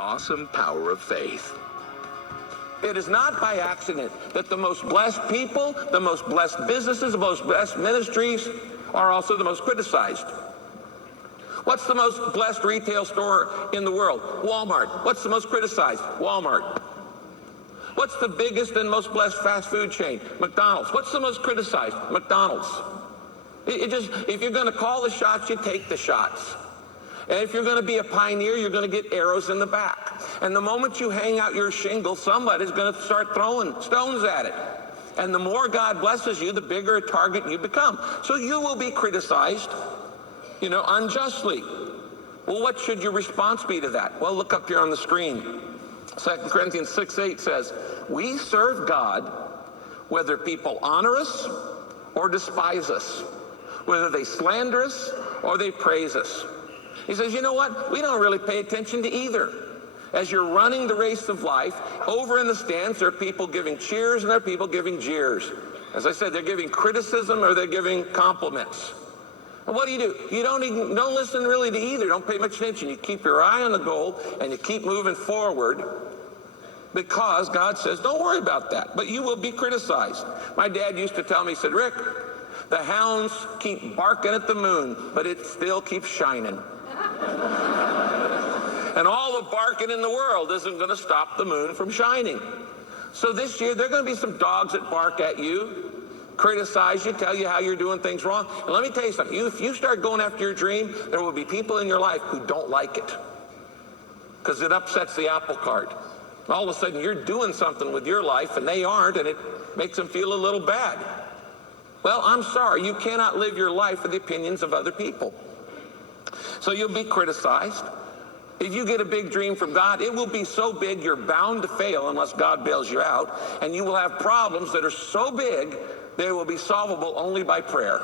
awesome power of faith. It is not by accident that the most blessed people, the most blessed businesses, the most blessed ministries are also the most criticized. What's the most blessed retail store in the world? Walmart. What's the most criticized? Walmart. What's the biggest and most blessed fast food chain? McDonald's. What's the most criticized? McDonald's. If you're going to call the shots, you take the shots. And if you're going to be a pioneer, you're going to get arrows in the back. And the moment you hang out your shingle, somebody's going to start throwing stones at it. And the more God blesses you, the bigger a target you become. So you will be criticized, unjustly. Well, what should your response be to that? Well, look up here on the screen. 2 Corinthians 6:8 says, we serve God whether people honor us or despise us, whether they slander us or they praise us. He says, you know what? We don't really pay attention to either. As you're running the race of life, over in the stands, there are people giving cheers and there are people giving jeers. As I said, they're giving criticism or they're giving compliments. And what do? You don't listen really to either. Don't pay much attention. You keep your eye on the goal and you keep moving forward because God says, don't worry about that. But you will be criticized. My dad used to tell me, he said, Rick, the hounds keep barking at the moon, but it still keeps shining. And all the barking in the world isn't going to stop the moon from shining. So this year, there are going to be some dogs that bark at you, criticize you, tell you how you're doing things wrong. And let me tell you something. If you start going after your dream, there will be people in your life who don't like it because it upsets the apple cart. All of a sudden, you're doing something with your life, and they aren't, and it makes them feel a little bad. Well, I'm sorry. You cannot live your life with the opinions of other people. So you'll be criticized. If you get a big dream from God, it will be so big you're bound to fail unless God bails you out. And you will have problems that are so big, they will be solvable only by prayer.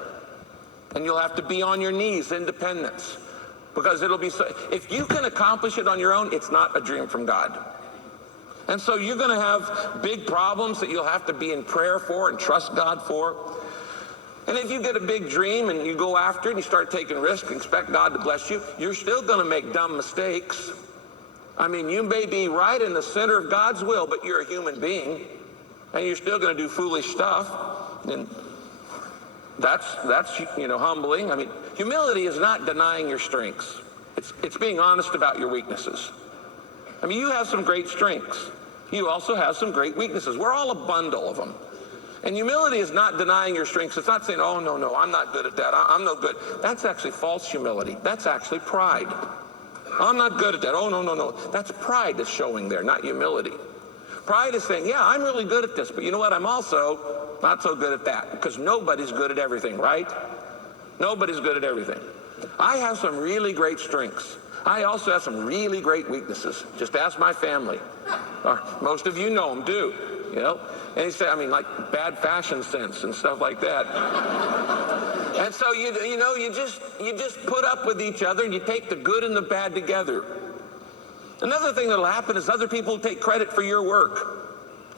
And you'll have to be on your knees in dependence. Because it'll be so, if you can accomplish it on your own, it's not a dream from God. And so you're going to have big problems that you'll have to be in prayer for and trust God for. And if you get a big dream and you go after it and you start taking risks and expect God to bless you, you're still going to make dumb mistakes. I mean, you may be right in the center of God's will, but you're a human being, and you're still going to do foolish stuff. And that's humbling. I mean, humility is not denying your strengths. It's being honest about your weaknesses. I mean, you have some great strengths. You also have some great weaknesses. We're all a bundle of them. And humility is not denying your strengths. It's not saying, oh, no, I'm not good at that. I'm no good. That's actually false humility. That's actually pride. I'm not good at that. Oh, no. That's pride that's showing there, not humility. Pride is saying, yeah, I'm really good at this, but you know what? I'm also not so good at that, because nobody's good at everything, right? Nobody's good at everything. I have some really great strengths. I also have some really great weaknesses. Just ask my family. Most of you know them, do. And he said, like bad fashion sense and stuff like that. And so you just put up with each other and you take the good and the bad together. Another thing that'll happen is other people take credit for your work.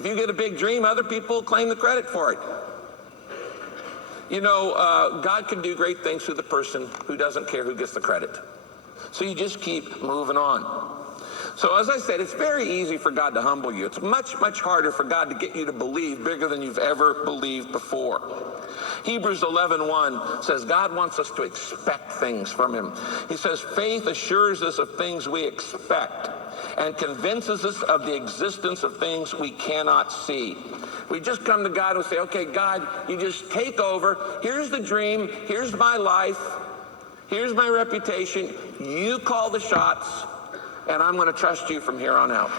If you get a big dream, other people claim the credit for it. God can do great things through the person who doesn't care who gets the credit. So you just keep moving on. So as I said, it's very easy for God to humble you. It's much, much harder for God to get you to believe bigger than you've ever believed before. Hebrews 11:1 says God wants us to expect things from him. He says faith assures us of things we expect and convinces us of the existence of things we cannot see. We just come to God and say, okay, God, you just take over. Here's the dream. Here's my life. Here's my reputation. You call the shots. And I'm going to trust you from here on out.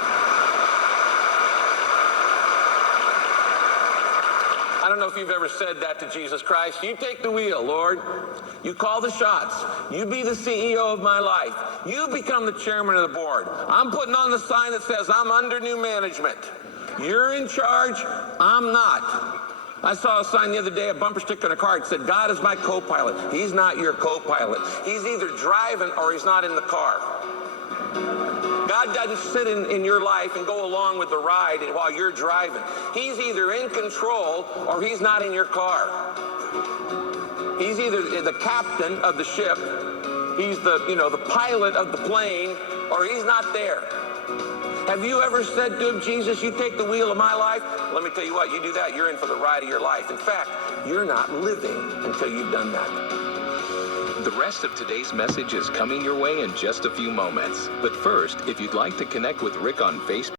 I don't know if you've ever said that to Jesus Christ. You take the wheel, Lord. You call the shots. You be the CEO of my life. You become the chairman of the board. I'm putting on the sign that says I'm under new management. You're in charge. I'm not. I saw a sign the other day, a bumper sticker in a car. It said, God is my co-pilot. He's not your co-pilot. He's either driving or he's not in the car. God doesn't sit in your life and go along with the ride while you're driving. He's either in control or he's not in your car. He's either the captain of the ship, he's the pilot of the plane, or he's not there. Have you ever said to him, Jesus, you take the wheel of my life? Let me tell you what, you do that, you're in for the ride of your life. In fact, you're not living until you've done that. The rest of today's message is coming your way in just a few moments. But first, if you'd like to connect with Rick on Facebook,